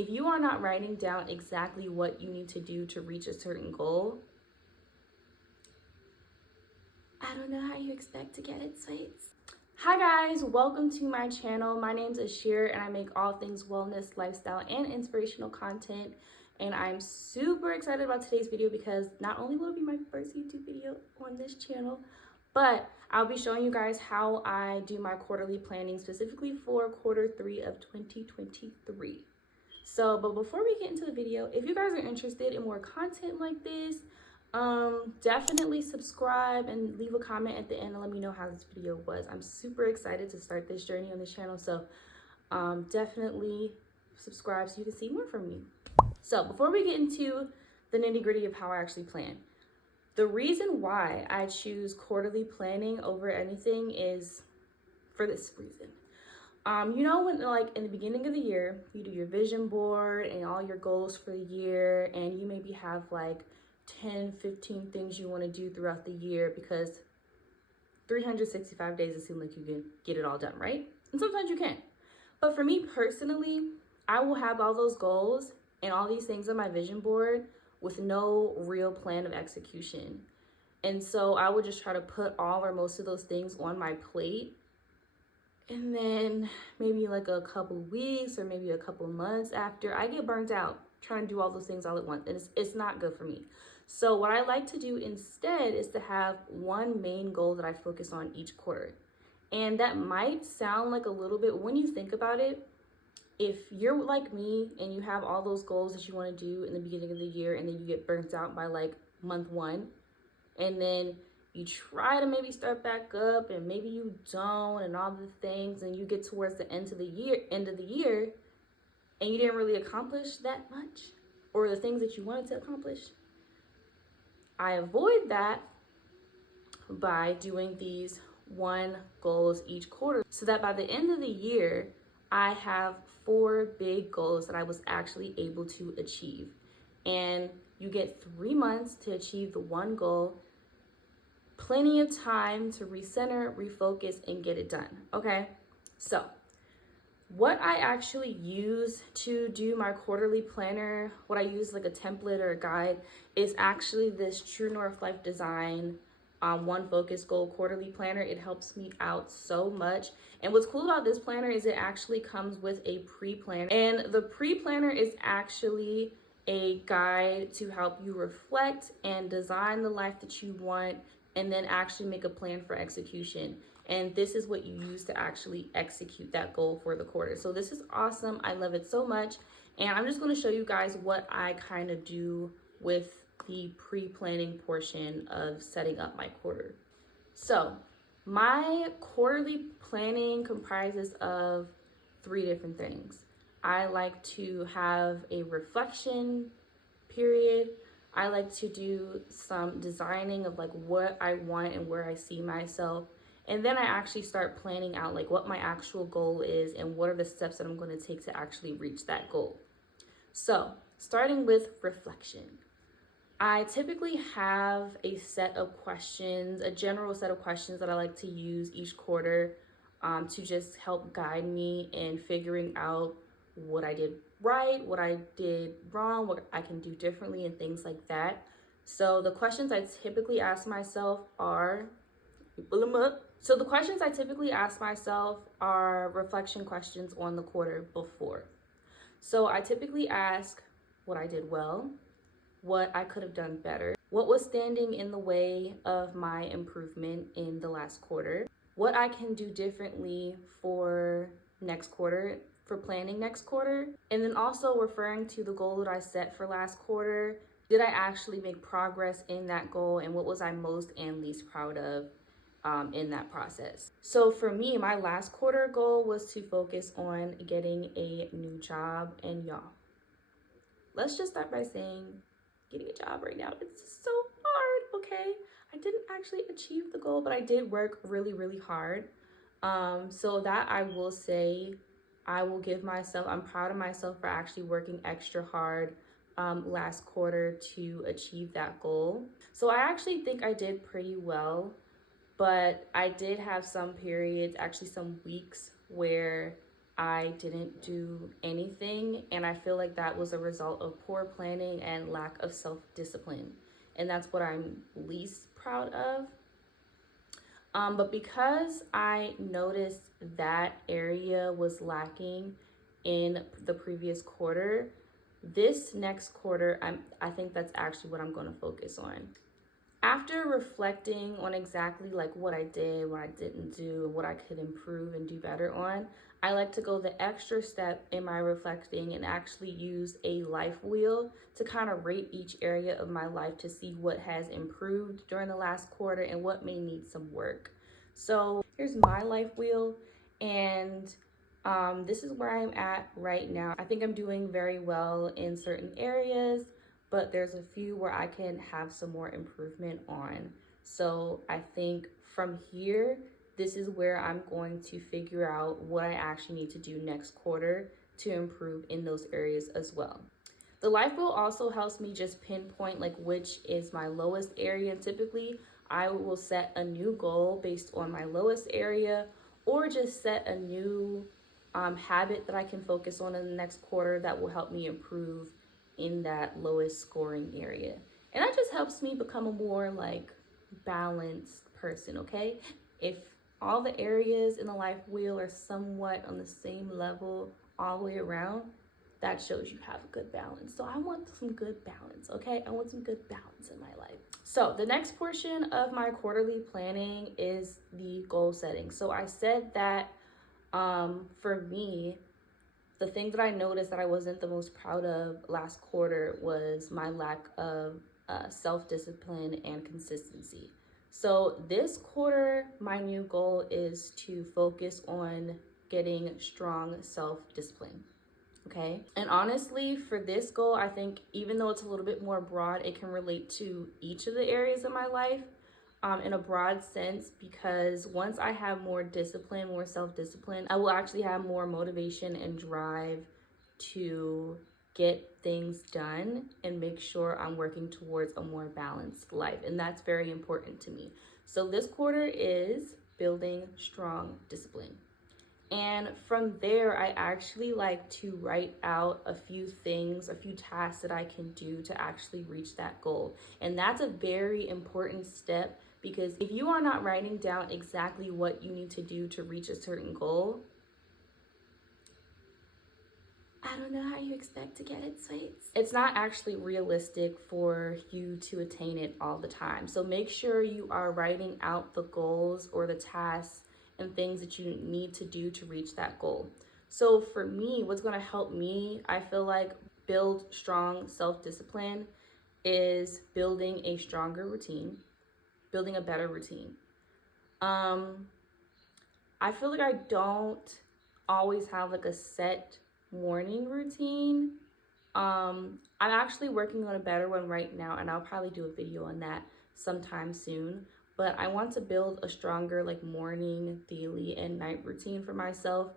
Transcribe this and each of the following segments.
If you are not writing down exactly what you need to do to reach a certain goal, I don't know how you expect to get it, sweets. Hi guys, welcome to my channel. My name is Ashir and I make all things wellness, lifestyle, and inspirational content. And I'm super excited about today's video because not only will it be my first YouTube video on this channel, but I'll be showing you guys how I do my quarterly planning specifically for Q3 of 2023. But before we get into the video, if you guys are interested in more content like this, definitely subscribe and leave a comment at the end and let me know how this video was. I'm super excited to start this journey on this channel, so definitely subscribe so you can see more from me. So before we get into the nitty-gritty of how I actually plan, the reason why I choose quarterly planning over anything is for this reason. You know, when like in the beginning of the year, you do your vision board and all your goals for the year, and you maybe have like 10, 15 things you want to do throughout the year because 365 days it seems like you can get it all done, right? And sometimes you can't. But for me personally, I will have all those goals and all these things on my vision board with no real plan of execution. And so I would just try to put all or most of those things on my plate. And then maybe like a couple weeks or maybe a couple months after, I get burnt out trying to do all those things all at once. And it's not good for me. So what I like to do instead is to have one main goal that I focus on each quarter. And that might sound like a little bit, when you think about it, if you're like me and you have all those goals that you want to do in the beginning of the year and then you get burnt out by like month one, and then you try to maybe start back up and maybe you don't and all the things, and you get towards the end of the year and you didn't really accomplish that much or the things that you wanted to accomplish. I avoid that by doing these one goals each quarter so that by the end of the year, I have 4 big goals that I was actually able to achieve. And you get 3 months to achieve the one goal, plenty of time to recenter, refocus, and get it done, okay? So what I actually use to do my quarterly planner, what I use like a template or a guide, is actually this True North Life Design One Focus Goal quarterly planner. It helps me out so much. And what's cool about this planner is it actually comes with a pre-planner. And the pre-planner is actually a guide to help you reflect and design the life that you want, and then actually make a plan for execution. And this is what you use to actually execute that goal for the quarter. So this is awesome. I love it so much. And I'm just going to show you guys what I kind of do with the pre-planning portion of setting up my quarter. So my quarterly planning comprises of 3 different things. I like to have a reflection period. I like to do some designing of like what I want and where I see myself. And then I actually start planning out like what my actual goal is and what are the steps that I'm going to take to actually reach that goal. So starting with reflection, I typically have a set of questions, a general set of questions that I like to use each quarter to just help guide me in figuring out what I did right, what I did wrong, what I can do differently, and things like that. So the questions I typically ask myself are, reflection questions on the quarter before. So I typically ask what I did well, what I could have done better, what was standing in the way of my improvement in the last quarter, what I can do differently for next quarter, for planning next quarter, and then also referring to the goal that I set for last quarter. Did I actually make progress in that goal, and what was I most and least proud of in that process? So for me, my last quarter goal was to focus on getting a new job, and y'all, let's just start by saying getting a job right now, it's so hard, okay? I didn't actually achieve the goal, but I did work really, really hard. So that I will say, I will give myself, I'm proud of myself for actually working extra hard last quarter to achieve that goal. So I actually think I did pretty well, but I did have some periods, actually some weeks, where I didn't do anything, and I feel like that was a result of poor planning and lack of self-discipline, and that's what I'm least proud of. But because I noticed that area was lacking in the previous quarter, this next quarter, I think that's actually what I'm going to focus on. After reflecting on exactly like what I did, what I didn't do, and what I could improve and do better on, I like to go the extra step in my reflecting and actually use a life wheel to kind of rate each area of my life to see what has improved during the last quarter and what may need some work. So here's my life wheel, and this is where I'm at right now. I think I'm doing very well in certain areas, but there's a few where I can have some more improvement on. So I think from here, this is where I'm going to figure out what I actually need to do next quarter to improve in those areas as well. The life wheel also helps me just pinpoint like which is my lowest area. Typically, I will set a new goal based on my lowest area, or just set a new habit that I can focus on in the next quarter that will help me improve in that lowest scoring area. And that just helps me become a more like balanced person, okay? If all the areas in the life wheel are somewhat on the same level all the way around, that shows you have a good balance. So I want some good balance, okay? I want some good balance in my life. So the next portion of my quarterly planning is the goal setting. So I said that for me, the thing that I noticed that I wasn't the most proud of last quarter was my lack of self-discipline and consistency. So this quarter, my new goal is to focus on getting strong self-discipline. Okay. And honestly, for this goal, I think even though it's a little bit more broad, it can relate to each of the areas of my life in a broad sense, because once I have more discipline, more self-discipline, I will actually have more motivation and drive to get things done and make sure I'm working towards a more balanced life. And that's very important to me. So this quarter is building strong discipline. And from there, I actually like to write out a few things, a few tasks that I can do to actually reach that goal. And that's a very important step, because if you are not writing down exactly what you need to do to reach a certain goal, I don't know how you expect to get it, sweets. It's not actually realistic for you to attain it all the time. So make sure you are writing out the goals or the tasks and things that you need to do to reach that goal. So for me, what's going to help me, I feel like, build strong self-discipline is building a stronger routine, building a better routine. I feel like I don't always have like a set morning routine. I'm actually working on a better one right now, and I'll probably do a video on that sometime soon. But I want to build a stronger like morning, daily, and night routine for myself,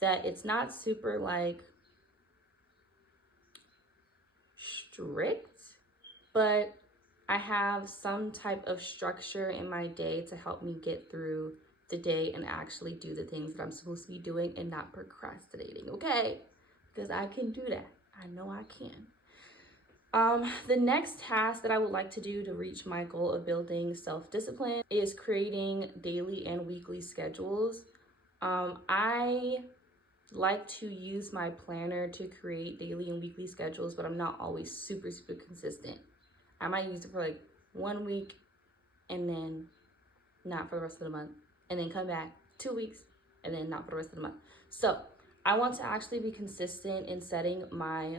that it's not super like strict, but I have some type of structure in my day to help me get through the day and actually do the things that I'm supposed to be doing and not procrastinating, okay? Because I can do that. I know I can. The next task that I would like to do to reach my goal of building self-discipline is creating daily and weekly schedules. I like to use my planner to create daily and weekly schedules, but I'm not always super consistent. I might use it for like 1 week and then not for the rest of the month, and then come back 2 weeks and then not for the rest of the month. So I want to actually be consistent in setting my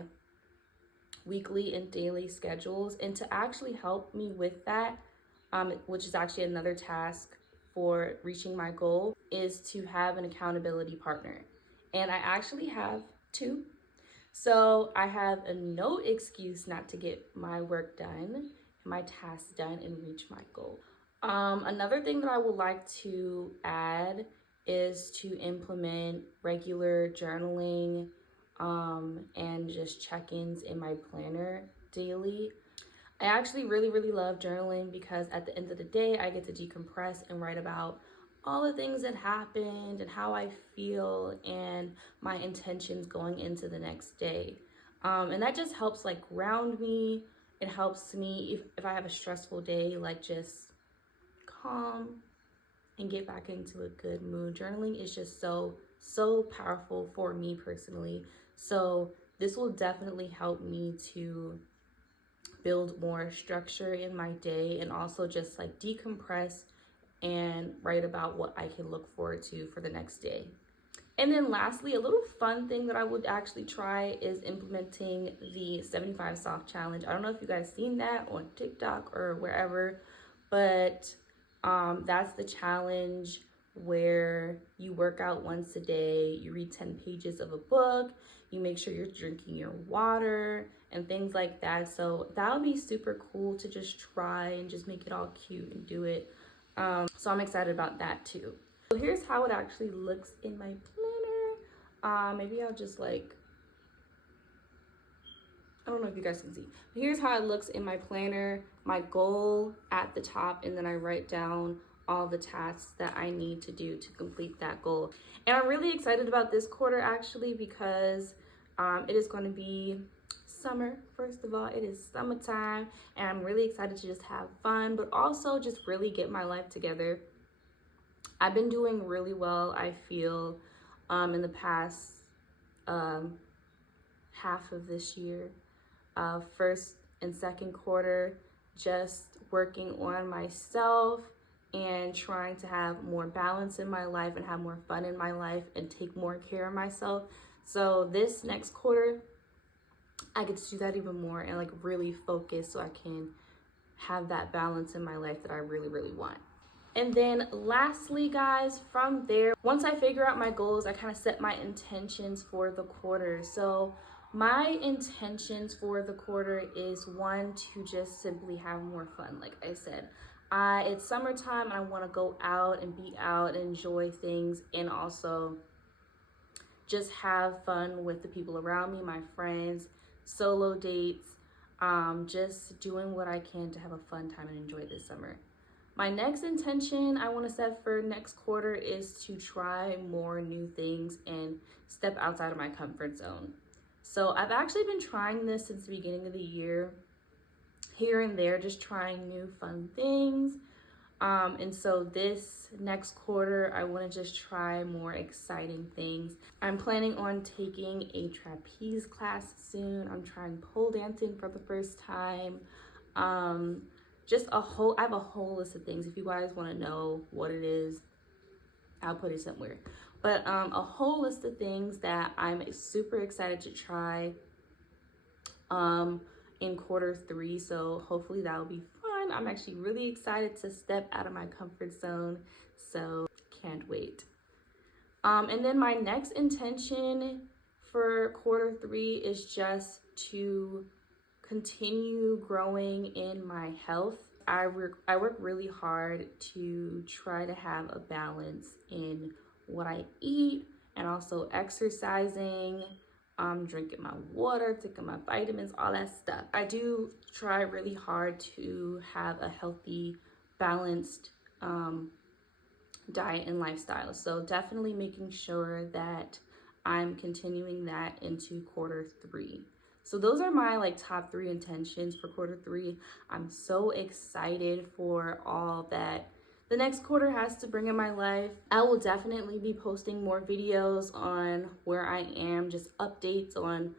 weekly and daily schedules, and to actually help me with that, which is actually another task for reaching my goal, is to have an accountability partner. And I actually have two. So I have a no excuse not to get my work done, my tasks done, and reach my goal. Another thing that I would like to add is to implement regular journaling and just check-ins in my planner daily. I actually really love journaling, because at the end of the day, I get to decompress and write about all the things that happened and how I feel and my intentions going into the next day. And that just helps like ground me. It helps me if I have a stressful day, like just calm and get back into a good mood. Journaling is just so powerful for me personally. So this will definitely help me to build more structure in my day and also just like decompress and write about what I can look forward to for the next day. And then lastly, a little fun thing that I would actually try is implementing the 75 soft challenge. I don't know if you guys seen that on TikTok or wherever, but that's the challenge where you work out once a day, you read 10 pages of a book, you make sure you're drinking your water and things like that. So that would be super cool to just try and just make it all cute and do it. So I'm excited about that too. So here's how it actually looks in my planner. Maybe I'll just like, I don't know if you guys can see. But here's how it looks in my planner. My goal at the top, and then I write down all the tasks that I need to do to complete that goal. And I'm really excited about this quarter actually because it is going to be summer. First of all, it is summertime and I'm really excited to just have fun, but also just really get my life together. I've been doing really well, I feel, in the past half of this year. First and second quarter, just working on myself and trying to have more balance in my life and have more fun in my life and take more care of myself. So this next quarter, I get to do that even more and like really focus so I can have that balance in my life that I really want. And then lastly, guys, from there, once I figure out my goals, I kind of set my intentions for the quarter. So my intentions for the quarter is one, to just simply have more fun. Like I said, it's summertime and I want to go out and be out and enjoy things and also just have fun with the people around me, my friends, solo dates, just doing what I can to have a fun time and enjoy this summer. My next intention I want to set for next quarter is to try more new things and step outside of my comfort zone. So I've actually been trying this since the beginning of the year, here and there, just trying new fun things. And so this next quarter, I want to just try more exciting things. I'm planning on taking a trapeze class soon. I'm trying pole dancing for the first time. I have a whole list of things. If you guys want to know what it is, I'll put it somewhere. But a whole list of things that I'm super excited to try in quarter 3. So hopefully that will be fun. I'm actually really excited to step out of my comfort zone. So can't wait. And then my next intention for quarter 3 is just to continue growing in my health. I work really hard to try to have a balance in what I eat and also exercising, drinking my water, taking my vitamins, all that stuff. I do try really hard to have a healthy, balanced diet and lifestyle. So definitely making sure that I'm continuing that into quarter 3. So those are my like top 3 intentions for quarter 3. I'm so excited for all that the next quarter has to bring in my life. I will definitely be posting more videos on where I am, just updates on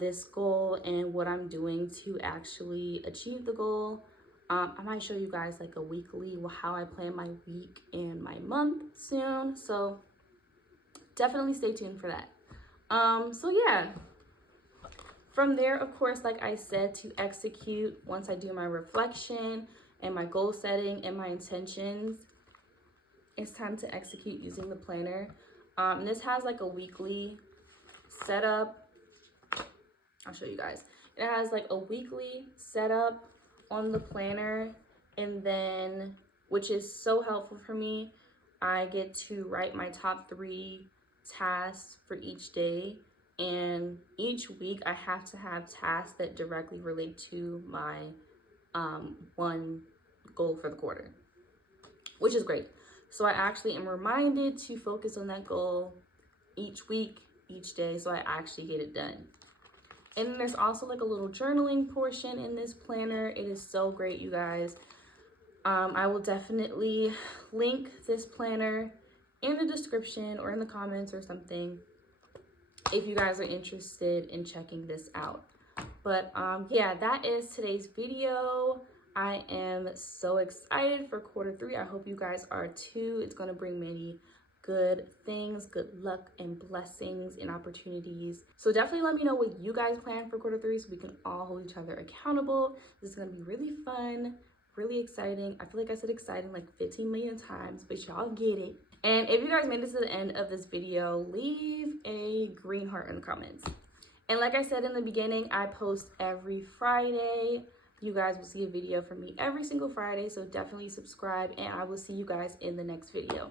this goal and what I'm doing to actually achieve the goal. I might show you guys like a weekly, how I plan my week and my month soon. So definitely stay tuned for that. So yeah. From there, of course, like I said, to execute, once I do my reflection and my goal setting and my intentions, it's time to execute using the planner. And this has like a weekly setup. I'll show you guys. It has like a weekly setup on the planner, and then, which is so helpful for me, I get to write my top 3 tasks for each day. And each week I have to have tasks that directly relate to my one goal for the quarter, which is great. So I actually am reminded to focus on that goal each week, each day, so I actually get it done. And then there's also like a little journaling portion in this planner. It is so great, you guys. I will definitely link this planner in the description or in the comments or something if you guys are interested in checking this out. But yeah, that is today's video. I am so excited for Q3. I hope you guys are too. It's going to bring many good things, good luck and blessings and opportunities. So definitely let me know what you guys plan for Q3 so we can all hold each other accountable. This is going to be really fun, really exciting. I feel like I said exciting like 15 million times, but y'all get it. And if you guys made it to the end of this video, leave a green heart in the comments. And like I said in the beginning, I post every Friday. You guys will see a video from me every single Friday, so definitely subscribe, and I will see you guys in the next video.